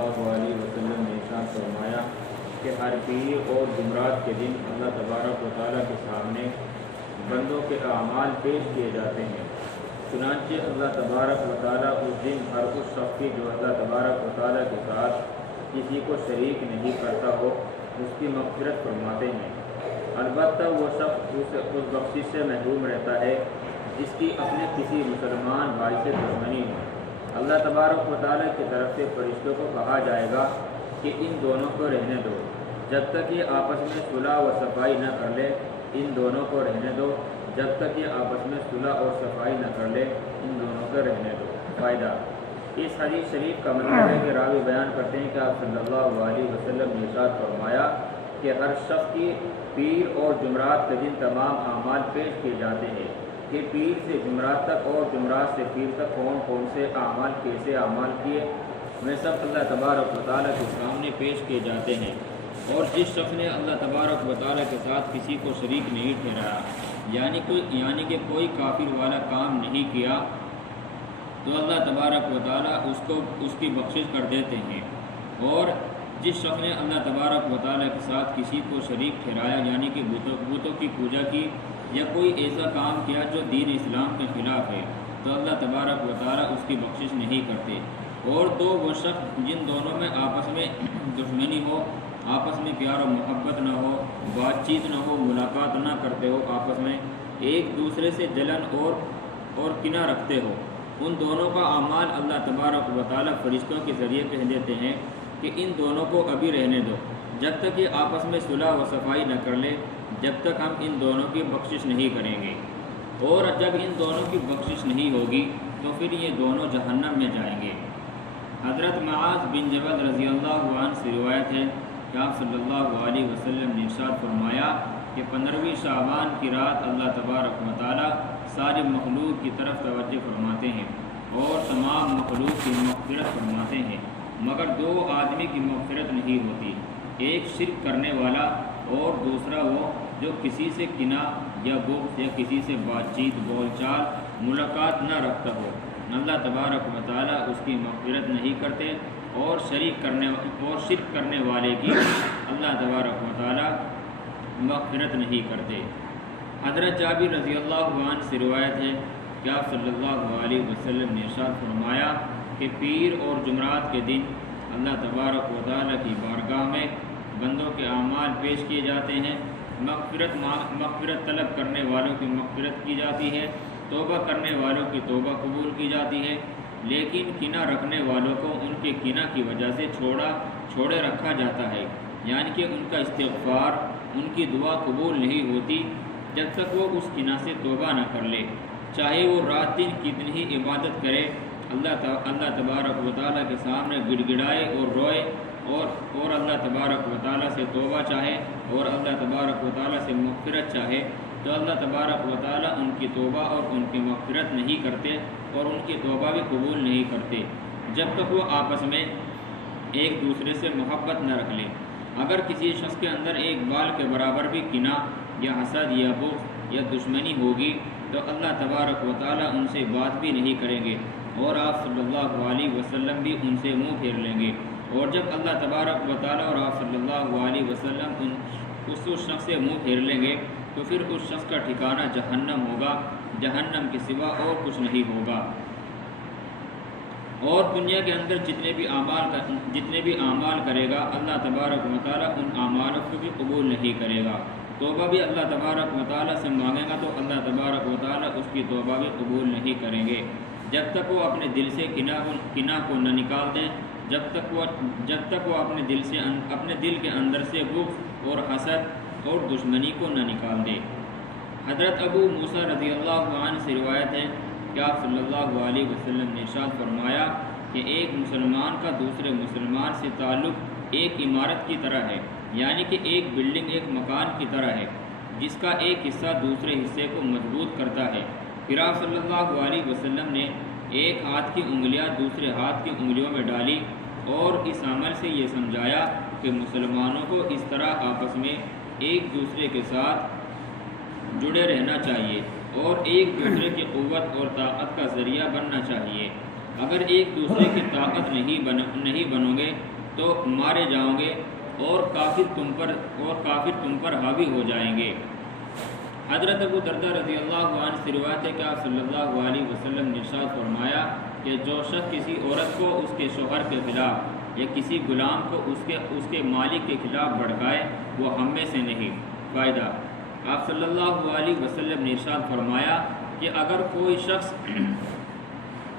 اللہ علیہ وسلم نے ارشاد فرمایا کہ ہر پیر اور جمعرات کے دن اللہ تبارک و تعالیٰ کے سامنے بندوں کے اعمال پیش کیے جاتے ہیں۔ چنانچہ اللہ تبارک و تعالیٰ اس دن ہر اس شخص کی جو اللہ تبارک و تعالیٰ کے ساتھ کسی کو شریک نہیں کرتا ہو اس کی مغفرت فرماتے ہیں۔ البتہ وہ شخص اس بخشش سے محروم رہتا ہے جس کی اپنے کسی مسلمان بھائی سے دشمنی ہو۔ اللہ تبارک و تعالیٰ کی طرف سے فرشتوں کو کہا جائے گا کہ ان دونوں کو رہنے دو جب تک یہ آپس میں صلح و صفائی نہ کر لے، ان دونوں کو رہنے دو جب تک یہ آپس میں صلح اور صفائی نہ کر لے، ان دونوں کو رہنے دو۔ فائدہ: اس حدیث شریف کا مطلب ہے کہ راوی بیان کرتے ہیں کہ آپ صلی اللہ علیہ وسلم نے ارشاد فرمایا کہ ہر شخص کی پیر اور جمعرات کے دن تمام اعمال پیش کیے جاتے ہیں کہ پیر سے جمعرات تک اور جمعرات سے پیر تک کون کون سے اعمال کیسے اعمال کیے وہ سب اللہ تبارک و تعالیٰ کے سامنے پیش کیے جاتے ہیں۔ اور جس شخص نے اللہ تبارک و تعالیٰ کے ساتھ کسی کو شریک نہیں ٹھہرایا یعنی کہ کوئی کافر والا کام نہیں کیا تو اللہ تبارک و تعالیٰ اس کی بخشش کر دیتے ہیں۔ اور جس شخص نے اللہ تبارک و تعالیٰ کے ساتھ کسی کو شریک ٹھہرایا یعنی کہ بتوں کی پوجا کی یا کوئی ایسا کام کیا جو دین اسلام کے خلاف ہے تو اللہ تبارک و تعالیٰ اس کی بخشش نہیں کرتے۔ اور وہ شخص جن دونوں میں آپس میں دشمنی ہو، آپس میں پیار و محبت نہ ہو، بات چیت نہ ہو، ملاقات نہ کرتے ہو، آپس میں ایک دوسرے سے جلن اور کینہ رکھتے ہو، ان دونوں کا اعمال اللہ تبارک و تعالیٰ فرشتوں کے ذریعے کہہ دیتے ہیں کہ ان دونوں کو ابھی رہنے دو جب تک یہ آپس میں صلح و صفائی نہ کر لے، جب تک ہم ان دونوں کی بخشش نہیں کریں گے۔ اور جب ان دونوں کی بخشش نہیں ہوگی تو پھر یہ دونوں جہنم میں جائیں گے۔ حضرت معاذ بن جبل رضی اللہ عنہ سے روایت ہے کہ آپ صلی اللہ علیہ وسلم نے ارشاد فرمایا کہ 15ویں شعبان کی رات اللہ تبارک و تعالیٰ ساری مخلوق کی طرف توجہ فرماتے ہیں اور تمام مخلوق کی مغفرت فرماتے ہیں، مگر 2 آدمی کی مغفرت نہیں ہوتی، ایک شرک کرنے والا اور دوسرا وہ جو کسی سے کینہ یا بغض یا کسی سے بات چیت بول چال ملاقات نہ رکھتا ہو۔ اللہ تبارک و تعالیٰ اس کی مغفرت نہیں کرتے اور شرک کرنے والے کی اللہ تبارک و تعالیٰ مغفرت نہیں کرتے۔ حضرت جابر رضی اللہ عنہ سے روایت ہے کہ آپ صلی اللہ علیہ وسلم نے ارشاد فرمایا کہ پیر اور جمعرات کے دن اللہ تبارک و تعالیٰ کی بارگاہ میں بندوں کے اعمال پیش کیے جاتے ہیں، مغفرت طلب کرنے والوں کی مغفرت کی جاتی ہے، توبہ کرنے والوں کی توبہ قبول کی جاتی ہے، لیکن کینہ رکھنے والوں کو ان کے کینہ کی وجہ سے چھوڑے رکھا جاتا ہے، یعنی کہ ان کا استغفار، ان کی دعا قبول نہیں ہوتی جب تک وہ اس کینہ سے توبہ نہ کر لے، چاہے وہ رات دن کتنی ہی عبادت کرے، اللہ تبارک و تعالیٰ کے سامنے گڑ گڑائے اور روئے اور اللہ تبارک و تعالیٰ سے توبہ چاہے اور اللہ تبارک و تعالیٰ سے مغفرت چاہے تو اللہ تبارک و تعالیٰ ان کی توبہ اور ان کی مغفرت نہیں کرتے اور ان کی توبہ بھی قبول نہیں کرتے جب تک وہ آپس میں ایک دوسرے سے محبت نہ رکھ لیں۔ اگر کسی شخص کے اندر ایک بال کے برابر بھی کینہ یا حسد یا بغض یا دشمنی ہوگی تو اللہ تبارک و تعالیٰ ان سے بات بھی نہیں کریں گے اور آپ صلی اللہ علیہ وسلم بھی ان سے منہ پھیر لیں گے، اور جب اللہ تبارک و تعالیٰ اور آپ صلی اللہ علیہ وسلم اس شخص سے منہ پھیر لیں گے تو پھر اس شخص کا ٹھکانہ جہنم ہوگا، جہنم کے سوا اور کچھ نہیں ہوگا۔ اور دنیا کے اندر جتنے بھی اعمال کرے گا اللہ تبارک و تعالیٰ ان اعمالوں کو بھی قبول نہیں کرے گا۔ توبہ بھی اللہ تبارک و تعالیٰ سے مانگے گا تو اللہ تبارک و تعالیٰ اس کی توبہ بھی قبول نہیں کریں گے جب تک وہ اپنے دل سے کینہ کو نہ نکال دیں، جب تک وہ اپنے دل کے اندر سے بغض اور حسد اور دشمنی کو نہ نکال دے۔ حضرت ابو موسیٰ رضی اللہ عنہ سے روایت ہے کہ آپ صلی اللہ علیہ وسلم نے ارشاد فرمایا کہ ایک مسلمان کا دوسرے مسلمان سے تعلق ایک عمارت کی طرح ہے، یعنی کہ ایک بلڈنگ ایک مکان کی طرح ہے جس کا ایک حصہ دوسرے حصے کو مضبوط کرتا ہے۔ پھر آپ صلی اللہ علیہ وسلم نے ایک ہاتھ کی انگلیاں دوسرے ہاتھ کی انگلیوں میں ڈالی اور اس عمل سے یہ سمجھایا کہ مسلمانوں کو اس طرح آپس میں ایک دوسرے کے ساتھ جڑے رہنا چاہیے اور ایک دوسرے کی قوت اور طاقت کا ذریعہ بننا چاہیے۔ اگر ایک دوسرے کی طاقت نہیں بنو گے تو مارے جاؤ گے اور کافر تم پر حاوی ہو جائیں گے۔ حضرت ابو دردہ رضی اللہ عنہ سے روایت ہے کہ آپ صلی اللہ علیہ وسلم نے ارشاد فرمایا کہ جو شخص کسی عورت کو اس کے شوہر کے خلاف یا کسی غلام کو اس کے مالک کے خلاف بھڑکائے وہ ہم میں سے نہیں۔ فائدہ، آپ صلی اللہ علیہ وسلم نے ارشاد فرمایا کہ اگر کوئی شخص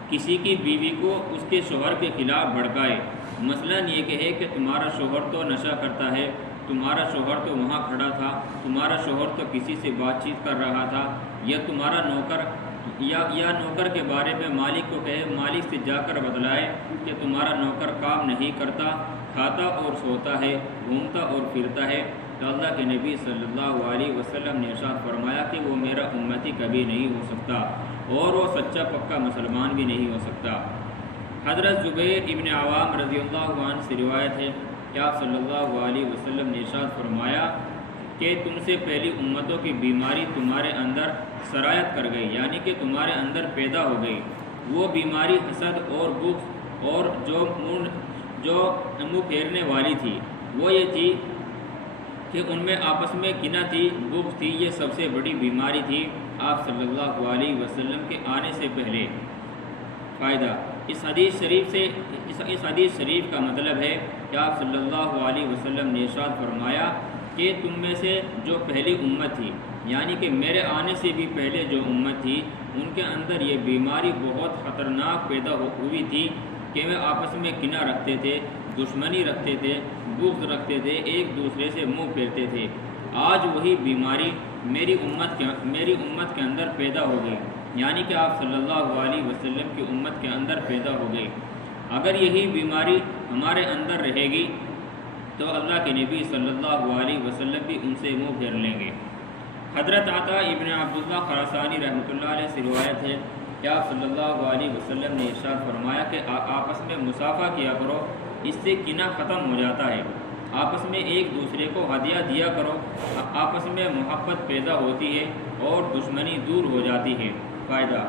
کسی کی بیوی کو اس کے شوہر کے خلاف بھڑکائے، مثلاً یہ کہے کہ تمہارا شوہر تو نشہ کرتا ہے، تمہارا شوہر تو وہاں کھڑا تھا، تمہارا شوہر تو کسی سے بات چیت کر رہا تھا، یا تمہارا نوکر یا نوکر کے بارے میں مالک کو کہے، مالک سے جا کر بتلائے کہ تمہارا نوکر کام نہیں کرتا، کھاتا اور سوتا ہے، گھومتا اور پھرتا ہے، تو اللہ کے نبی صلی اللہ علیہ وسلم نے ارشاد فرمایا کہ وہ میرا امتی کبھی نہیں ہو سکتا اور وہ سچا پکا مسلمان بھی نہیں ہو سکتا۔ حضرت زبیر ابن عوام رضی اللہ عنہ سے روایت ہے کہ آپ صلی اللہ علیہ وسلم نے ارشاد فرمایا کہ تم سے پہلی امتوں کی بیماری تمہارے اندر سرایت کر گئی، یعنی کہ تمہارے اندر پیدا ہو گئی۔ وہ بیماری حسد اور بغض اور جو منہ پھیرنے والی تھی، وہ یہ تھی کہ ان میں آپس میں کینہ تھی، بغض تھی، یہ سب سے بڑی بیماری تھی آپ صلی اللہ علیہ وسلم کے آنے سے پہلے۔ فائدہ، اس حدیث شریف کا مطلب ہے کہ آپ صلی اللہ علیہ وسلم نے ارشاد فرمایا کہ تم میں سے جو پہلی امت تھی، یعنی کہ میرے آنے سے بھی پہلے جو امت تھی، ان کے اندر یہ بیماری بہت خطرناک پیدا ہوئی تھی کہ وہ آپس میں کینہ رکھتے تھے، دشمنی رکھتے تھے، بغض رکھتے تھے، ایک دوسرے سے منہ پھیرتے تھے۔ آج وہی بیماری میری امت کے اندر پیدا ہو گئی، یعنی کہ آپ صلی اللہ علیہ وسلم کی امت کے اندر پیدا ہو گئی۔ اگر یہی بیماری ہمارے اندر رہے گی تو اللہ کے نبی صلی اللہ علیہ وسلم بھی ان سے منہ پھیر لیں گے۔ حضرت عطا ابن عبداللہ خراسانی رحمۃ اللہ علیہ سے روایت ہے کہ آپ صلی اللہ علیہ وسلم نے ارشاد فرمایا کہ آپس میں مصافحہ کیا کرو، اس سے کینہ ختم ہو جاتا ہے۔ آپس میں ایک دوسرے کو ہدیہ دیا کرو، آپس میں محبت پیدا ہوتی ہے اور دشمنی دور ہو جاتی ہے۔ فائدہ،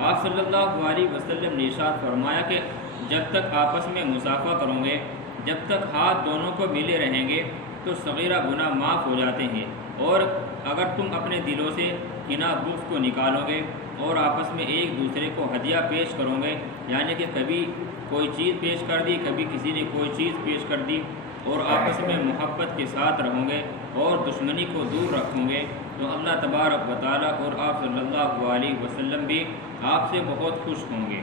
آپ صلی اللہ علیہ وسلم نے ارشاد فرمایا کہ جب تک آپس میں مصافحہ کرو گے، جب تک ہاتھ دونوں کو ملے رہیں گے تو صغیرہ گناہ معاف ہو جاتے ہیں، اور اگر تم اپنے دلوں سے کینہ بغض کو نکالو گے اور آپس میں ایک دوسرے کو ہدیہ پیش کرو گے، یعنی کہ کبھی کوئی چیز پیش کر دی، کبھی کسی نے کوئی چیز پیش کر دی، اور آپس میں محبت کے ساتھ رہو گے اور دشمنی کو دور رکھو گے، تو اللہ تبارک و تعالیٰ اور آپ صلی اللہ علیہ وسلم بھی آپ سے بہت خوش ہوں گے۔